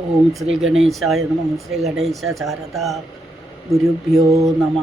ഓം ശ്രീ ഗണേശായ നമ. ശ്രീ ഗണേശ ശാരദ ഗുരുഭ്യോ നമ.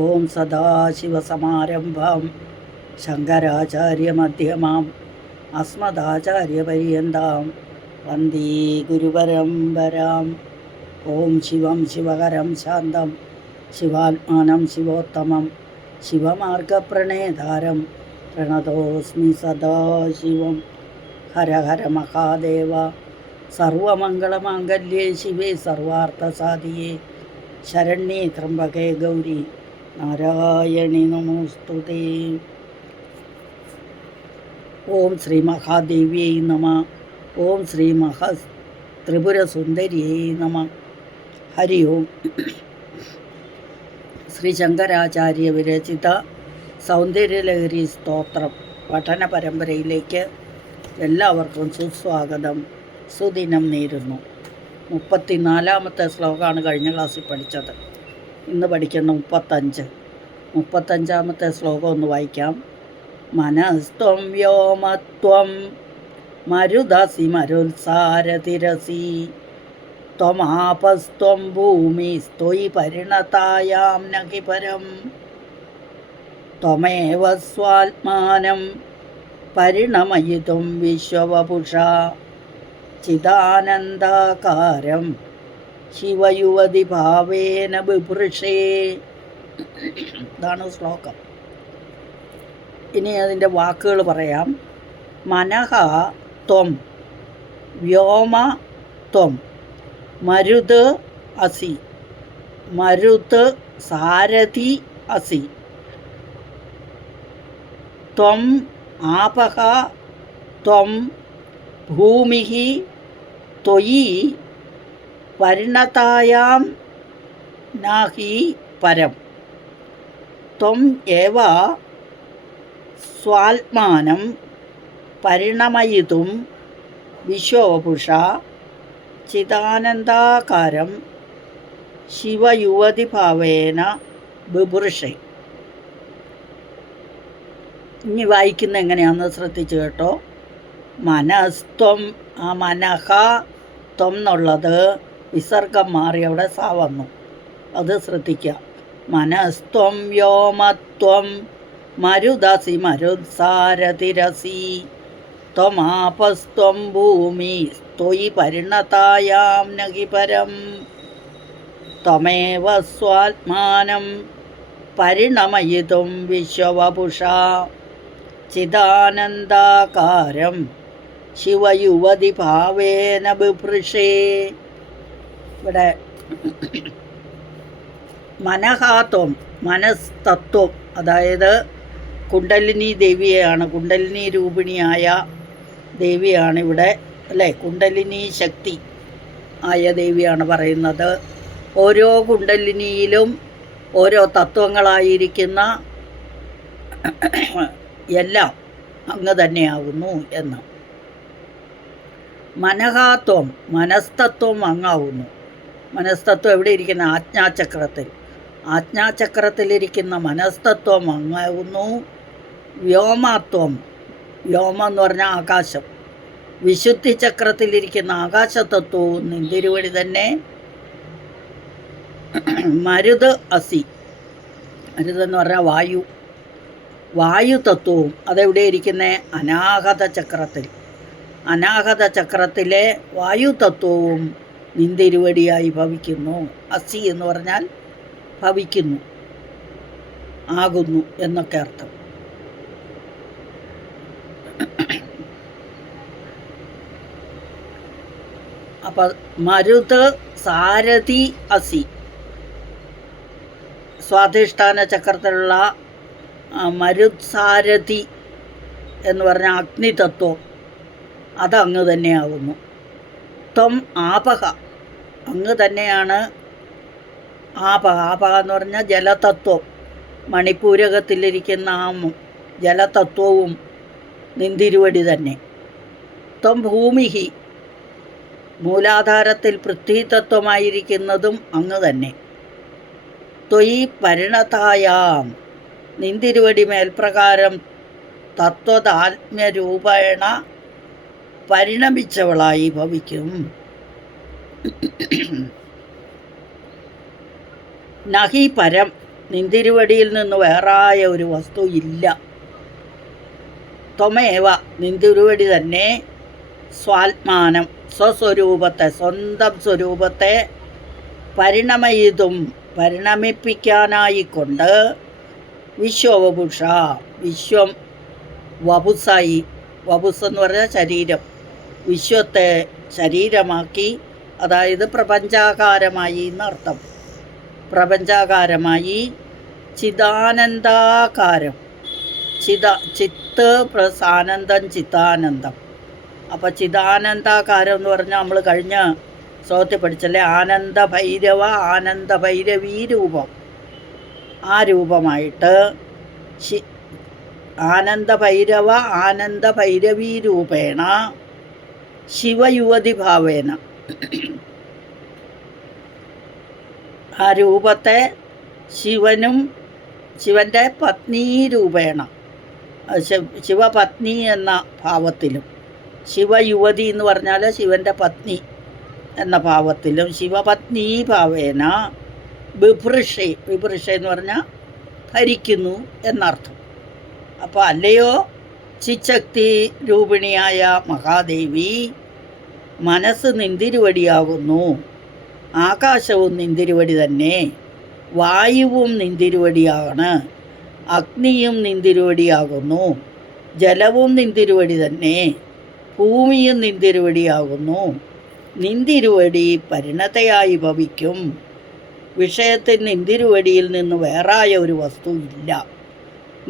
ഓം സദാശിവസമാരംഭാം ശങ്കരാചാര്യമധ്യമാം അസ്മദാചാര്യപര്യന്താം വന്ദേ ഗുരുപരമ്പരാം. ഓം ശിവം ശിവകരം ശാന്തം ശിവാത്മാനം ശിവോത്തമം ശിവമാർഗപ്രണേതാരം പ്രണതോസ്മി സദാശിവം. ഹര ഹര മഹാദേവ. സർവമംഗളമാംഗല്യേ ശിവേ സർവാർത്ഥസാധിയേ ശരണ്യേ ത്രംബകേ ഗൗരി നാരായണി നമോസ്തുതേ. ഓം ശ്രീ മഹാദേവ്യൈ നമ. ഓം ശ്രീ ത്രിപുരസുന്ദര്यै നമ. ഹരി ഓം. ശ്രീ ശങ്കരാചാര്യ വിരചിത സൗന്ദര്യലഹരി സ്തോത്രം പഠന പരമ്പരയിലേക്ക് എല്ലാവർക്കും സുസ്വാഗതം, സുദിനം നേരുന്നു. 34-ാമത്തെ ശ്ലോകമാണ് കഴിഞ്ഞ ക്ലാസ്സിൽ പഠിച്ചത്. ഇന്ന് പഠിക്കുന്ന 35-ാമത്തെ ശ്ലോകം ഒന്ന് വായിക്കാം. മനസ്ത്വം വ്യോമത്വം മരുദസി മരുത്സാരതിരസി ത്വമാപസ്ത്വം ഭൂമിസ്ത്വയി പരിണതായാം നഹി പരം ത്വമേവ സ്വാത്മാനം പരിണമയിതും വിശ്വവപുഷാ ചിദാനന്ദാകാരം ശിവയുവതി ഭാവേന ബിഭൃഷേ. ഇതാണ് ശ്ലോകം. ഇനി അതിൻ്റെ വാക്കുകൾ പറയാം. മനഃ ത്വം വ്യോമ ത്വം മരുത് അസി മരുത് സാരഥി അസി ത്വം ആപഃ ത്വം ഭൂമിഃ ത്വയി പരിണതായാം നാഹി പരം ത്വം ഏവ സ്വാത്മാനം പരിണമയിതും വിശ്വവപുഷാ ചിദാനന്ദാകാരം ശിവയുവതിഭാവേന ബിഭൃഷേ. ഇനി വായിക്കുന്ന എങ്ങനെയാണെന്ന് ശ്രദ്ധിച്ചു കേട്ടോ. മനസ്ത്വം, ആ മനഃ ത്വം എന്നുള്ളത് വിസർഗം മാറി അവിടെ സ വന്നു, അത് ശ്രദ്ധിക്കുക. മനസ്ത്വം വ്യോമത്വം മരുദസി മരുത്സാരതിരസി ത്വമാപസ്ത്വം ഭൂമി ത്വയി പരിണതായാം നഹി പരം ത്വമേവ സ്വാത്മാനം പരിണമയിതും വിശ്വവപുഷാ ചിദാനന്ദാകാരം ശിവയുവതി ഭാവേന ബിഭൃഷേ. ഇവിടെ മനഃത്വം, മനസ്തത്വം, അതായത് കുണ്ടലിനി ദേവിയെയാണ്, കുണ്ടലിനി രൂപിണിയായ ദേവിയാണ് ഇവിടെ, അല്ലേ? കുണ്ടലിനി ശക്തി ആയ ദേവിയാണ് പറയുന്നത്. ഓരോ കുണ്ടലിനിയിലും ഓരോ തത്വങ്ങളായിരിക്കുന്ന എല്ലാം അങ്ങ് തന്നെയാകുന്നു എന്ന്. മനഃത്വം, മനസ്തത്വം അങ്ങാവുന്നു. മനസ്തത്വം എവിടെ ഇരിക്കുന്ന? ആജ്ഞാചക്രത്തിൽ. ആജ്ഞാചക്രത്തിലിരിക്കുന്ന മനസ്തത്വം അങ്ങാവുന്നു. വ്യോമത്വം, വ്യോമം എന്ന് പറഞ്ഞാൽ ആകാശം. വിശുദ്ധി ചക്രത്തിലിരിക്കുന്ന ആകാശതത്വവും നിന്തിരുവടി തന്നെ. മരുത് അസി, മരുതെന്ന് പറഞ്ഞാൽ വായു, വായുതത്വവും അതെവിടെ ഇരിക്കുന്നത്? അനാഹത ചക്രത്തിൽ. അനാഹത ചക്രത്തിലെ വായുതത്വവും നിന്തിരുവടിയായി ഭവിക്കുന്നു. അസി എന്ന് പറഞ്ഞാൽ ഭവിക്കുന്നു, ആകുന്നു എന്നൊക്കെ അർത്ഥം. അപ്പം മരുത് സാരഥി അസി, സ്വാധിഷ്ഠാന ചക്രത്തിലുള്ള മരുത്സാരഥി എന്ന് പറഞ്ഞ അഗ്നിതത്വം അതങ്ങ് തന്നെയാകുന്നു. ത്വം ആപഹ, അങ്ങ് തന്നെയാണ്. ആപഹ, ആപഹ എന്ന് പറഞ്ഞാൽ ജലതത്വം. മണിപ്പൂരകത്തിലിരിക്കുന്ന ആ ജലതത്വവും നിന്തിരുവടി തന്നെ. ത്വം ഭൂമിഹി, മൂലാധാരത്തിൽ പൃഥ്വിതത്വമായിരിക്കുന്നതും അങ്ങ് തന്നെ. ത്വയി പരിണതായാം, നിന്തിരുവടി മേൽപ്രകാരം തത്വതാത്മ്യരൂപേണ പരിണമിച്ചവളായി ഭവിക്കും. നഹി പരം, നിന്തിരുവടിയിൽ നിന്ന് വേറായ ഒരു വസ്തു ഇല്ല. ത്വമേവ, നിന്തിരുവടി തന്നെ, സ്വാത്മാനം, സ്വസ്വരൂപത്തെ, സ്വന്തം സ്വരൂപത്തെ പരിണമിപ്പിക്കാനായിക്കൊണ്ട് വിശ്വവപുഷ, വിശ്വം വപുസായി, വപുസ് എന്ന് പറഞ്ഞാൽ ശരീരം, വിശ്വത്തെ ശരീരമാക്കി, അതായത് പ്രപഞ്ചാകാരമായി എന്നർത്ഥം. പ്രപഞ്ചാകാരമായി ചിദാനന്ദാകാരം, ചിത്ത് പ്ലസ് ആനന്ദം, ചിത്താനന്ദം. അപ്പോൾ ചിദാനന്ദാകാരം എന്ന് പറഞ്ഞാൽ നമ്മൾ കഴിഞ്ഞ ശ്ലോകത്തിൽ പഠിച്ചല്ലേ, ആനന്ദഭൈരവ ആനന്ദഭൈരവീ രൂപം. ആ രൂപമായിട്ട് ആനന്ദഭൈരവ ആനന്ദഭൈരവീ രൂപേണ ശിവയുവതി ഭാവേന, ആ രൂപത്തെ ശിവൻ്റെ പത്നീ രൂപേണ, ശിവപത്നി എന്ന ഭാവത്തിലും, ശിവയുവതി എന്ന് പറഞ്ഞാൽ ശിവൻ്റെ പത്നി എന്ന ഭാവത്തിലും, ശിവപത്നീ ഭാവേന ബിഭൃഷി, വിഭൃഷ എന്ന് പറഞ്ഞാൽ ഭരിക്കുന്നു എന്നർത്ഥം. അപ്പോൾ അല്ലയോ ചിശക്തി രൂപിണിയായ മഹാദേവി, മനസ്സ് നിന്തിരുവടിയാകുന്നു, ആകാശവും നിന്തിരുവടി തന്നെ, വായുവും നിന്തിരുവടിയാണ്, അഗ്നിയും നിന്തിരുവടിയാകുന്നു, ജലവും നിന്തിരുവടി തന്നെ, ഭൂമിയും നിന്തിരുവടിയാകുന്നു. നിന്തിരുവടി പരിണതയായി ഭവിക്കും. വിഷയത്തിൽ നിന്തിരുവടിയിൽ നിന്ന് വേറായ ഒരു വസ്തു ഇല്ല.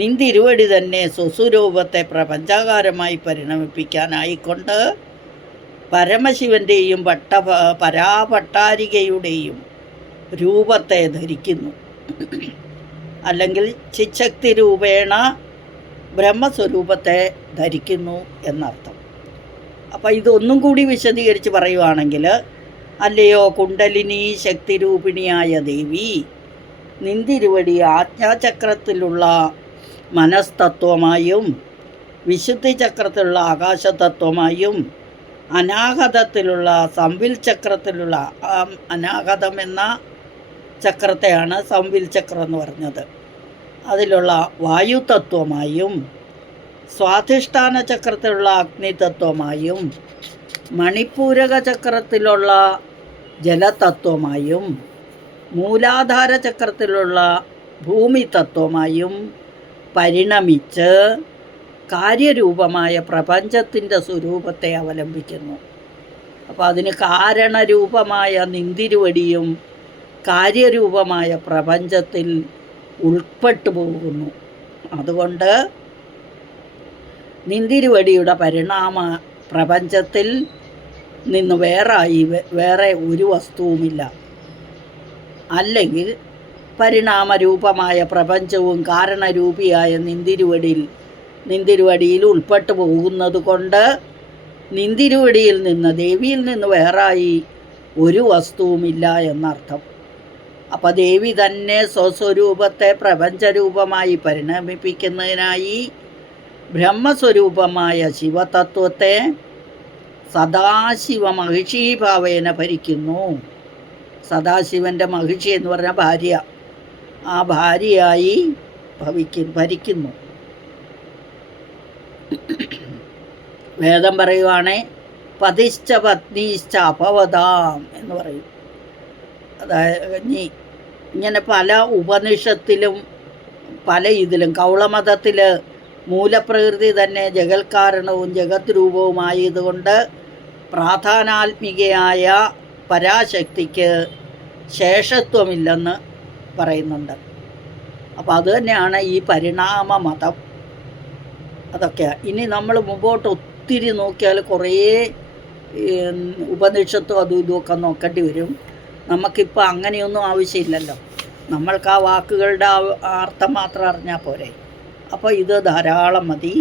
നിന്തിരുവടി തന്നെ സ്വസ്വരൂപത്തെ പ്രപഞ്ചാകാരമായി പരിണമിപ്പിക്കാനായിക്കൊണ്ട് പരമശിവൻ്റെയും പരാഭട്ടാരികയുടെയും രൂപത്തെ ധരിക്കുന്നു. അല്ലെങ്കിൽ ചിശക്തി രൂപേണ ബ്രഹ്മസ്വരൂപത്തെ ധരിക്കുന്നു എന്നർത്ഥം. അപ്പം ഇതൊന്നും കൂടി വിശദീകരിച്ച് പറയുവാണെങ്കിൽ, അല്ലയോ കുണ്ടലിനി ശക്തിരൂപിണിയായ ദേവി, നിന്തിരുവടി ആജ്ഞാചക്രത്തിലുള്ള മനസ്തത്വമായും വിശുദ്ധി ചക്രത്തിലുള്ള ആകാശതത്വമായും അനാഹതത്തിലുള്ള സംവിൽ ചക്രത്തിലുള്ള, അനാഹതം എന്ന ചക്രത്തെയാണ് സംവിൽ ചക്രം എന്ന് പറഞ്ഞത്, അതിലുള്ള വായുതത്വമായും സ്വാധിഷ്ഠാന ചക്രത്തിലുള്ള അഗ്നിതത്വമായും മണിപ്പൂരക ചക്രത്തിലുള്ള ജലതത്വമായും മൂലാധാര ചക്രത്തിലുള്ള ഭൂമി തത്വമായും പരിണമിച്ച് കാര്യരൂപമായ പ്രപഞ്ചത്തിൻ്റെ സ്വരൂപത്തെ അവലംബിക്കുന്നു. അപ്പോൾ അതിന് കാരണരൂപമായ നിന്തിരുവടിയും കാര്യരൂപമായ പ്രപഞ്ചത്തിൽ ഉൾപ്പെട്ടു പോകുന്നു. അതുകൊണ്ട് നിന്തിരുവടിയുടെ പരിണാമ പ്രപഞ്ചത്തിൽ നിന്ന് വേറെ ഒരു വസ്തുവുമില്ല. അല്ലെങ്കിൽ പരിണാമരൂപമായ പ്രപഞ്ചവും കാരണരൂപിയായ നിന്തിരുവടിയിൽ ഉൾപ്പെട്ടു പോകുന്നത് കൊണ്ട് നിന്തിരുവടിയിൽ നിന്ന്, ദേവിയിൽ നിന്ന് വേറായി ഒരു വസ്തുവുമില്ല എന്നർത്ഥം. അപ്പോൾ ദേവി തന്നെ സ്വസ്വരൂപത്തെ പ്രപഞ്ചരൂപമായി പരിണമിപ്പിക്കുന്നതിനായി ബ്രഹ്മസ്വരൂപമായ ശിവതത്വത്തെ സദാശിവ മഹിഷീഭാവേന ഭരിക്കുന്നു. സദാശിവൻ്റെ മഹിഷി എന്ന് പറഞ്ഞ ഭാര്യ, ആ ഭാര്യയായി ഭരിക്കുന്നു. വേദം പറയുവാണേ, പതിശ്ച പത്നീശ്ച അപവദാം എന്ന് പറയും. അതായത് ഇങ്ങനെ പല ഉപനിഷത്തിലും പല ഇതിലും, കൗളമതത്തിൽ മൂലപ്രകൃതി തന്നെ ജഗൽക്കാരണവും ജഗത് രൂപവുമായതുകൊണ്ട് പ്രാധാനാത്മികയായ പരാശക്തിക്ക് ശേഷത്വമില്ലെന്ന് പറയുന്നുണ്ട്. അപ്പോൾ അത് തന്നെയാണ് ഈ പരിണാമ മതം. അതൊക്കെ ഇനി നമ്മൾ മുമ്പോട്ട് ഒത്തിരി നോക്കിയാൽ കുറേ ഉപനിഷത്തും അതും ഇതുമൊക്കെ നോക്കേണ്ടി വരും. നമുക്കിപ്പോൾ അങ്ങനെയൊന്നും ആവശ്യമില്ലല്ലോ, നമ്മൾക്ക് ആ വാക്കുകളുടെ അർത്ഥം മാത്രം അറിഞ്ഞാൽ പോരെ. അപ്പോൾ ഇത് ധാരാളം മതി.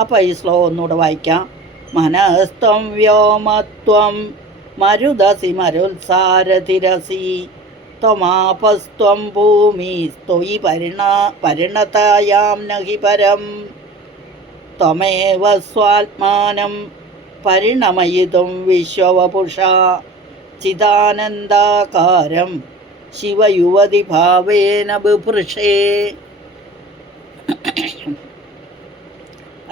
അപ്പോൾ ഈ ശ്ലോകം ഒന്നുകൂടെ വായിക്കാം. മനസ്ത്വം വ്യോമത്വം മരുദസി മരുത്സാരതിരസി ത്വമാപസ്ത്വം ഭൂമി സ്ത്വയി പരിണതായാം നഹി പരം ത്വമേവ സ്വാത്മാനം പരിണമയിതും വിശ്വവപുഷ ചിദാനന്ദാകാരം ശിവയുവതി ഭാവേന ബിഭൃഷേ.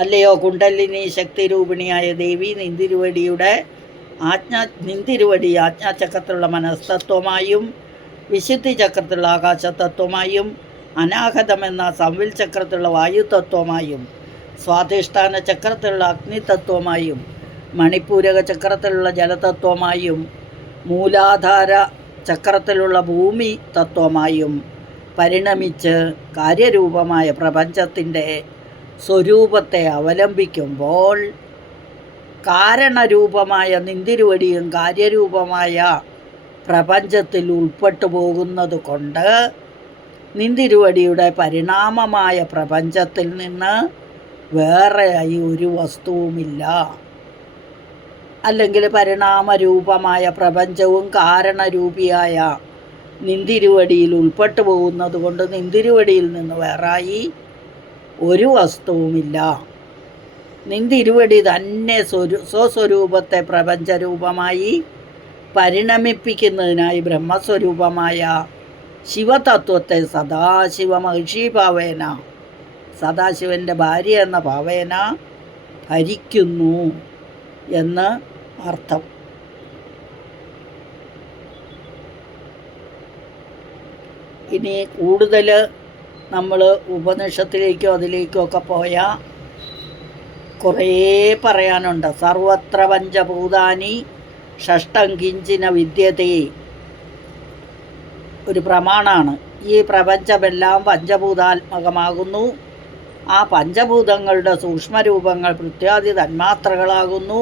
അല്ലയോ കുണ്ടലിനി ശക്തിരൂപിണിയായ ദേവി, നിന്തിരുവടി ആജ്ഞാചക്രത്തിലുള്ള മനസ്തത്വമായും വിശുദ്ധി ചക്രത്തിലുള്ള ആകാശതത്വമായും അനാഹതമെന്ന സംവിൽ ചക്രത്തിലുള്ള വായുതത്വമായും സ്വാധിഷ്ഠാന ചക്രത്തിലുള്ള അഗ്നിതത്വമായും മണിപ്പൂരക ചക്രത്തിലുള്ള ജലതത്വമായും മൂലാധാര ചക്രത്തിലുള്ള ഭൂമി തത്വമായും പരിണമിച്ച് കാര്യരൂപമായ പ്രപഞ്ചത്തിൻ്റെ സ്വരൂപത്തെ അവലംബിക്കുമ്പോൾ കാരണരൂപമായ നിന്തിരുവടിയും കാര്യരൂപമായ പ്രപഞ്ചത്തിൽ ഉൾപ്പെട്ടു പോകുന്നത് കൊണ്ട് നിന്തിരുവടിയുടെ പരിണാമമായ പ്രപഞ്ചത്തിൽ നിന്ന് വേറെയായി ഒരു വസ്തുവുമില്ല. അല്ലെങ്കിൽ പരിണാമരൂപമായ പ്രപഞ്ചവും കാരണരൂപിയായ നിന്തിരുവടിയിൽ ഉൾപ്പെട്ടു പോകുന്നത് കൊണ്ട് നിന്തിരുവടിയിൽ നിന്ന് വേറായി ഒരു വസ്തുവുമില്ല. നിന്തിരുവടി തന്നെ സ്വസ്വരൂപത്തെ പ്രപഞ്ചരൂപമായി പരിണമിപ്പിക്കുന്നതിനായി ബ്രഹ്മസ്വരൂപമായ ശിവതത്വത്തെ സദാശിവ മഹിഷീഭാവേന, സദാശിവൻ്റെ ഭാര്യ എന്ന ഭാവേന ഭരിക്കുന്നു എന്ന് അർത്ഥം. ഇനി കൂടുതൽ നമ്മൾ ഉപനിഷത്തിലേക്കോ അതിലേക്കോ ഒക്കെ പോയാൽ കുറേ പറയാനുണ്ട്. സർവത്ര പഞ്ചഭൂതാനി ഷഷ്ടം കിഞ്ചിന വിദ്യതേ ഒരു പ്രമാണമാണ്. ഈ പ്രപഞ്ചമെല്ലാം പഞ്ചഭൂതാത്മകമാകുന്നു. ആ പഞ്ചഭൂതങ്ങളുടെ സൂക്ഷ്മരൂപങ്ങൾ പൃഥ്വ്യാദി തന്മാത്രകളാകുന്നു.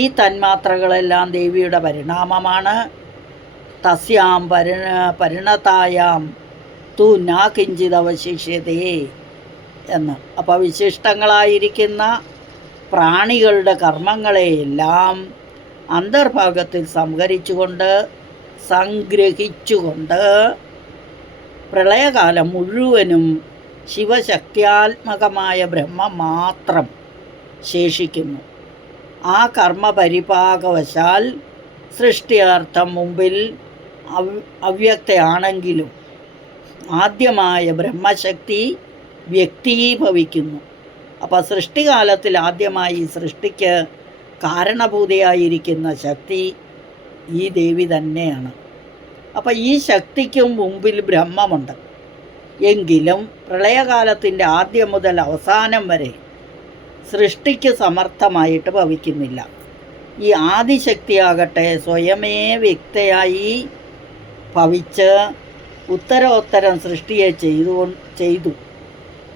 ഈ തന്മാത്രകളെല്ലാം ദേവിയുടെ പരിണാമമാണ്. തസ്യാം പരിണതായാം തു നാ കിഞ്ചിത് അവശിഷ്യതേ എന്ന്. അപ്പോൾ വിശിഷ്ടങ്ങളായിരിക്കുന്ന പ്രാണികളുടെ കർമ്മങ്ങളെയെല്ലാം അന്തർഭാഗത്തിൽ സംഗ്രഹിച്ചുകൊണ്ട് പ്രളയകാലം മുഴുവനും ശിവശക്തിയാത്മകമായ ബ്രഹ്മം മാത്രം ശേഷിക്കുന്നു. ആ കർമ്മപരിപാകവശാൽ സൃഷ്ടിയാർത്ഥം മുമ്പിൽ അവ്യക്തയാണെങ്കിലും ആദ്യമായ ബ്രഹ്മശക്തി വ്യക്തീഭവിക്കുന്നു. അപ്പോൾ സൃഷ്ടികാലത്തിൽ ആദ്യമായി സൃഷ്ടിക്ക് കാരണഭൂതയായിരിക്കുന്ന ശക്തി ഈ ദേവി തന്നെയാണ്. അപ്പോൾ ഈ ശക്തിക്കും മുമ്പിൽ ബ്രഹ്മമുണ്ട്. എങ്കിലും പ്രളയകാലത്തിൻ്റെ ആദ്യം മുതൽ അവസാനം വരെ സൃഷ്ടിക്ക് സമർത്ഥമായിട്ട് ഭവിക്കുന്നില്ല. ഈ ആദിശക്തിയാകട്ടെ സ്വയമേ വ്യക്തയായി ഭവിച്ച് ഉത്തരോത്തരം സൃഷ്ടിയെ ചെയ്തു.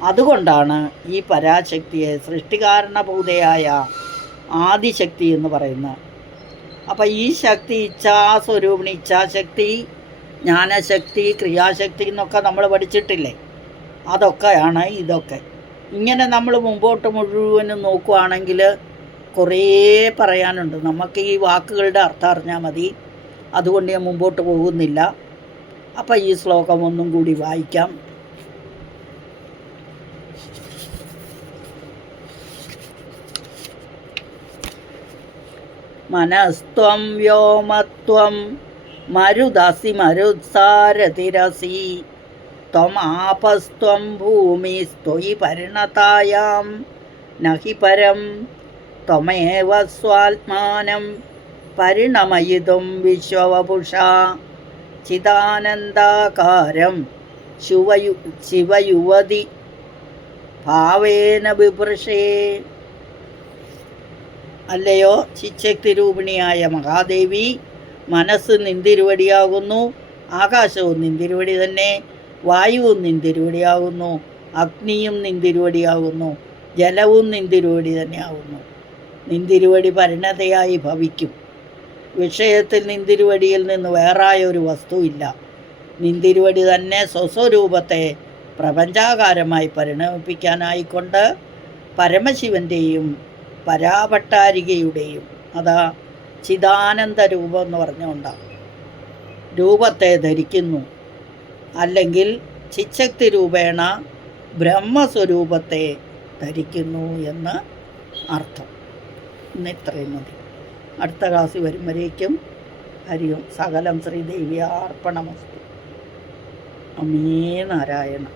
അതുകൊണ്ടാണ് ഈ പരാശക്തിയെ സൃഷ്ടികാരണഭൂതയായ ആദിശക്തി എന്ന് പറയുന്നത്. അപ്പം ഈ ശക്തി ഇച്ഛാസ്വരൂപിണി, ഇച്ഛാശക്തി, ജ്ഞാനശക്തി, ക്രിയാശക്തി എന്നൊക്കെ നമ്മൾ പഠിച്ചിട്ടില്ലേ? അതൊക്കെയാണ് ഇതൊക്കെ. ഇങ്ങനെ നമ്മൾ മുമ്പോട്ട് മുഴുവനും നോക്കുകയാണെങ്കിൽ കുറേ പറയാനുണ്ട്. നമുക്ക് ഈ വാക്കുകളുടെ അർത്ഥം അറിഞ്ഞാൽ മതി. അതുകൊണ്ട് ഞാൻ മുമ്പോട്ട് പോകുന്നില്ല. അപ്പം ഈ ശ്ലോകം ഒന്നും കൂടി വായിക്കാം. മനസ്ത്വം വ്യോമത്വം മരുദസി മരുത്സാരതിരസി ത്വം ആപസ്ത്വം ഭൂമിസ്ത്വയി പരിണതായാം നഹി പരം ത്വമേവ സ്വാത്മാനം പരിണമയിതും വിശ്വവപുഷാ ചിദാനന്ദാകാരം ശിവയുവതി ഭാവേന ബിഭൃഷേ. അല്ലയോ ചിച്ഛക്തിരൂപിണിയായ മഹാദേവി, മനസ്സ് നിന്തിരുവടിയാകുന്നു, ആകാശവും നിന്തിരുവടി തന്നെ, വായുവും നിന്തിരുവടിയാകുന്നു, അഗ്നിയും നിന്തിരുവടിയാകുന്നു, ജലവും നിന്തിരുവടി തന്നെയാകുന്നു. നിന്തിരുവടി പരിണതയായി ഭവിക്കും. വിഷയത്തിൽ നിന്തിരുവടിയിൽ നിന്ന് വേറായ ഒരു വസ്തുവില്ല. നിന്തിരുവടി തന്നെ സ്വസ്വരൂപത്തെ പ്രപഞ്ചാകാരമായി പരിണമിപ്പിക്കാനായിക്കൊണ്ട് പരമശിവൻ്റെയും പരാഭട്ടാരികയുടെയും, അതാ ചിദാനന്ദ രൂപം എന്ന് പറഞ്ഞുകൊണ്ടാണ്, രൂപത്തെ ധരിക്കുന്നു. അല്ലെങ്കിൽ ചിച്ഛക്തി രൂപേണ ബ്രഹ്മസ്വരൂപത്തെ ധരിക്കുന്നു എന്ന് അർത്ഥം. ഇന്ന് ഇത്രയും മതി. അടുത്ത ക്ലാസ്സിൽ വരും വരേക്കും ഹരിയും സകലം ശ്രീദേവി അർപ്പണമസ്തു. അമേ നാരായണ.